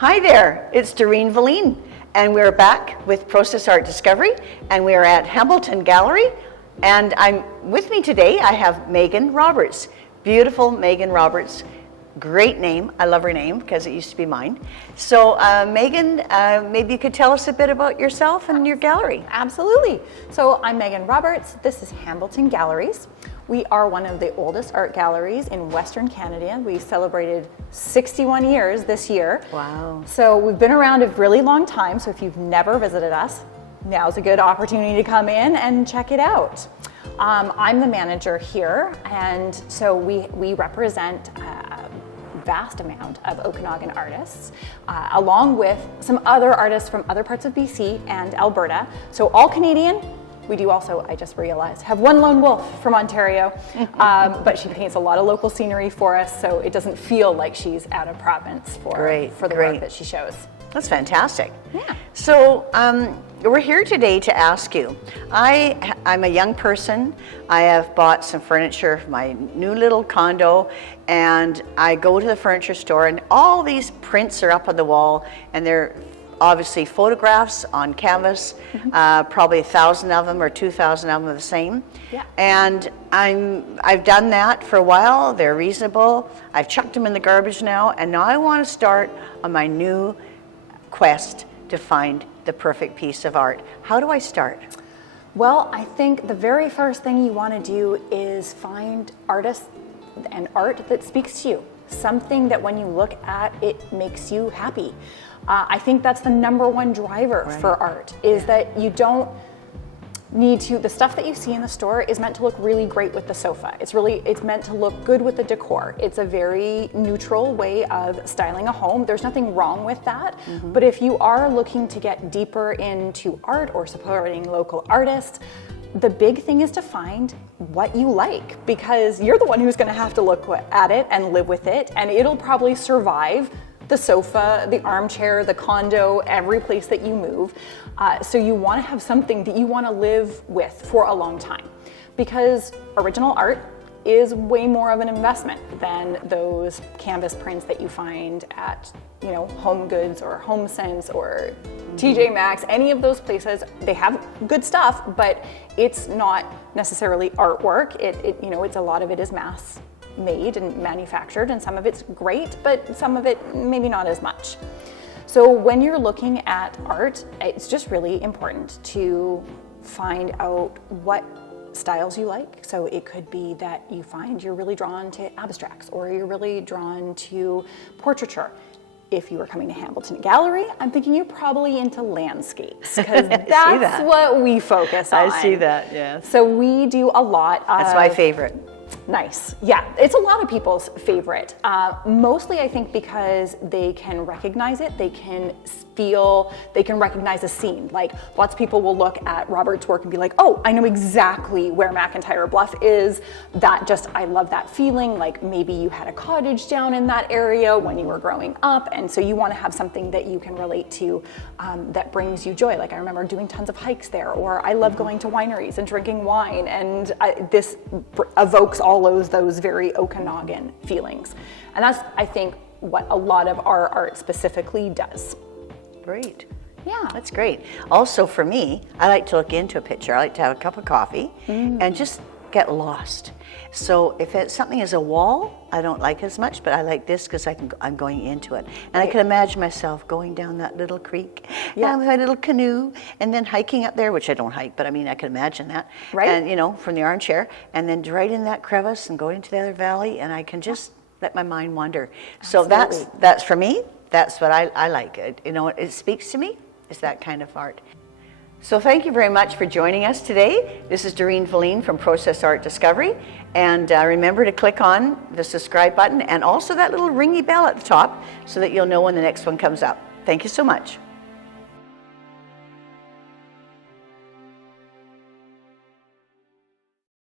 Hi there, it's Doreen Velin, and we're back with Process Art Discovery, and we are at Hambleton Gallery, and with me today, I have Megan Roberts. Beautiful Megan Roberts. Great name. I love her name because it used to be mine. So Megan, maybe you could tell us a bit about yourself and your gallery. Absolutely. So I'm Megan Roberts. This is Hambleton Galleries. We are one of the oldest art galleries in Western Canada. We celebrated 61 years this year. Wow. So we've been around a really long time. So if you've never visited us, now's a good opportunity to come in and check it out. I'm the manager here, and so we represent a vast amount of Okanagan artists, along with some other artists from other parts of BC and Alberta. So all Canadian. We do also, I just realized, have one lone wolf from Ontario, but she paints a lot of local scenery for us, so it doesn't feel like she's out of province for the work that she shows. That's fantastic. Yeah. So we're here today to ask you. I'm a young person. I have bought some furniture for my new little condo, and I go to the furniture store, and all these prints are up on the wall, and they're obviously photographs on canvas, probably 1,000 of them or 2,000 of them are the same. Yeah. And I've done that for a while. They're reasonable. I've chucked them in the garbage now, and now I want to start on my new quest to find the perfect piece of art. How do I start? Well, I think the very first thing you want to do is find artists and art that speaks to you. Something that when you look at it makes you happy. I think that's the number one driver for art, is that you don't need to, the stuff that you see in the store is meant to look really great with the sofa. It's meant to look good with the decor. It's a very neutral way of styling a home. There's nothing wrong with that. But if you are looking to get deeper into art or supporting local artists, the big thing is to find what you like, because you're the one who's going to have to look at it and live with it, and it'll probably survive the sofa, the armchair, the condo, every place that you move. So you want to have something that you want to live with for a long time, because original art is way more of an investment than those canvas prints that you find at, Home Goods or Home Sense or TJ Maxx. Any of those places, they have good stuff, but it's not necessarily artwork. It's a lot of it is mass made and manufactured, and some of it's great, but some of it maybe not as much. So when you're looking at art, it's just really important to find out what styles you like. So it could be that you find you're really drawn to abstracts, or you're really drawn to portraiture. If you were coming to Hambleton Gallery, I'm thinking you're probably into landscapes, because that's what we focus on. I see that, yes. So we do a lot of... That's my favorite. Nice. Yeah, it's a lot of people's favorite. Mostly I think because they can recognize it, they can recognize a scene. Like, lots of people will look at Robert's work and be like, oh, I know exactly where McIntyre Bluff is. I love that feeling. Like, maybe you had a cottage down in that area when you were growing up, and so you want to have something that you can relate to that brings you joy. Like, I remember doing tons of hikes there, or I love going to wineries and drinking wine, and this evokes all those very Okanagan feelings. And that's, I think, what a lot of our art specifically does. Great. Yeah. That's great. Also for me, I like to look into a picture. I like to have a cup of coffee and just get lost. So if something is a wall, I don't like as much, but I like this because I'm going into it. And I can imagine myself going down that little creek with my little canoe, and then hiking up there, which I don't hike, but I mean, I can imagine that. Right. And, from the armchair, and then right in that crevice and going into the other valley, and I can just let my mind wander. Absolutely. So that's for me, that's what I like. It speaks to me. It's that kind of art. So thank you very much for joining us today. This is Doreen Velin from Process Art Discovery. And remember to click on the subscribe button and also that little ringy bell at the top so that you'll know when the next one comes up. Thank you so much.